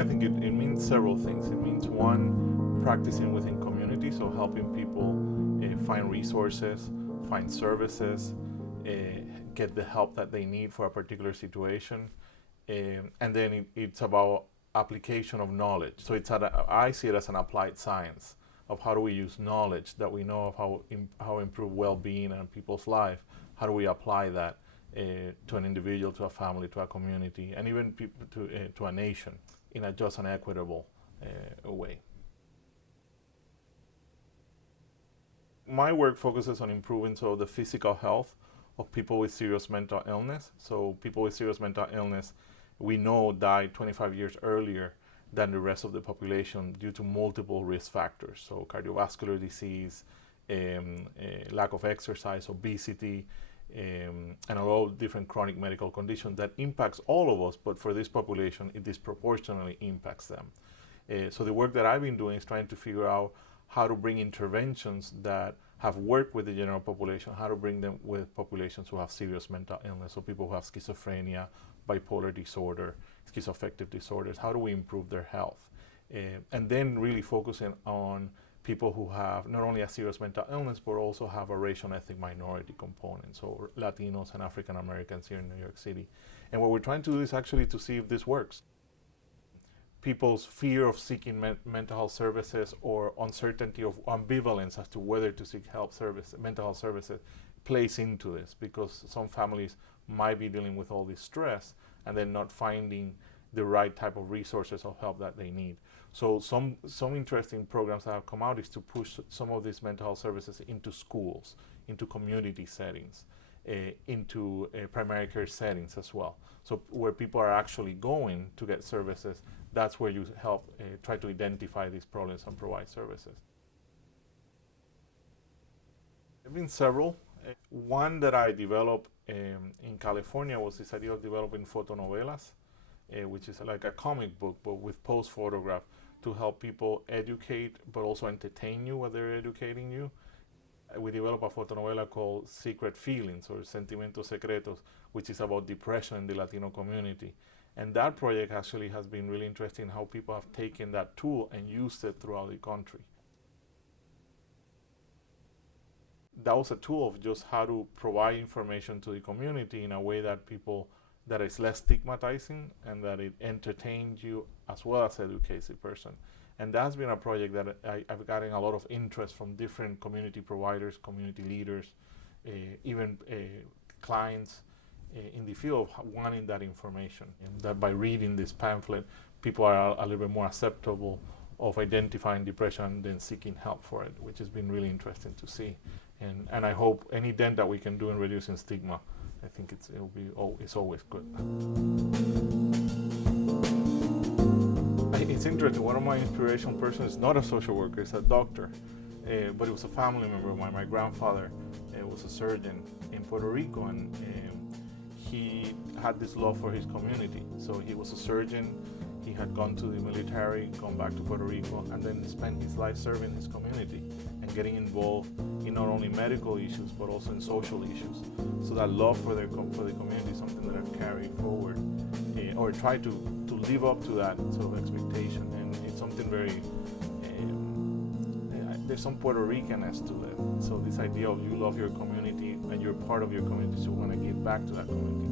I think it means several things. It means one, practicing within community, so helping people find resources, find services, get the help that they need for a particular situation. And then it's about application of knowledge. So I see it as an applied science of how do we use knowledge that we know of how improve well-being and people's life. How do we apply that to an individual, to a family, to a community, and even to a nation in a just and equitable way. My work focuses on improving the physical health of people with serious mental illness. So people with serious mental illness, we know, die 25 years earlier than the rest of the population due to multiple risk factors. So cardiovascular disease, lack of exercise, obesity, and a lot of different chronic medical conditions that impacts all of us, but for this population, it disproportionately impacts them. So the work that I've been doing is trying to figure out how to bring interventions that have worked with the general population, how to bring them with populations who have serious mental illness, so people who have schizophrenia, bipolar disorder, schizoaffective disorders, how do we improve their health? And then really focusing on people who have not only a serious mental illness, but also have a racial and ethnic minority component, so Latinos and African Americans here in New York City. And what we're trying to do is actually to see if this works. People's fear of seeking mental health services or uncertainty of ambivalence as to whether to seek mental health services plays into this, because some families might be dealing with all this stress and then not finding the right type of resources of help that they need. So some interesting programs that have come out is to push some of these mental health services into schools, into community settings, into primary care settings as well. So where people are actually going to get services, that's where you help try to identify these problems and provide services. There have been several. One that I developed in California was this idea of developing fotonovelas, which is like a comic book, but with post photograph to help people educate, but also entertain you while they're educating you. We developed a fotonovela called Secret Feelings, or Sentimientos Secretos, which is about depression in the Latino community. And that project actually has been really interesting, how people have taken that tool and used it throughout the country. That was a tool of just how to provide information to the community in a way that is less stigmatizing and that it entertains you as well as educates the person. And that's been a project that I've gotten a lot of interest from different community providers, community leaders, even clients in the field of wanting that information. And that by reading this pamphlet, people are a little bit more acceptable of identifying depression and then seeking help for it, which has been really interesting to see. And I hope any dent that we can do in reducing stigma, I think it's always good. It's interesting. One of my inspirational persons is not a social worker; it's a doctor, but it was a family member of mine. My grandfather was a surgeon in Puerto Rico, and he had this love for his community. So he was a surgeon. He had gone to the military, gone back to Puerto Rico, and then spent his life serving his community and getting involved in not only medical issues but also in social issues. So that love for the community is something that I've carried forward, or tried to live up to that sort of expectation. And it's something very there's some Puerto Rican-ness to it. So this idea of you love your community and you're part of your community, so you want to give back to that community.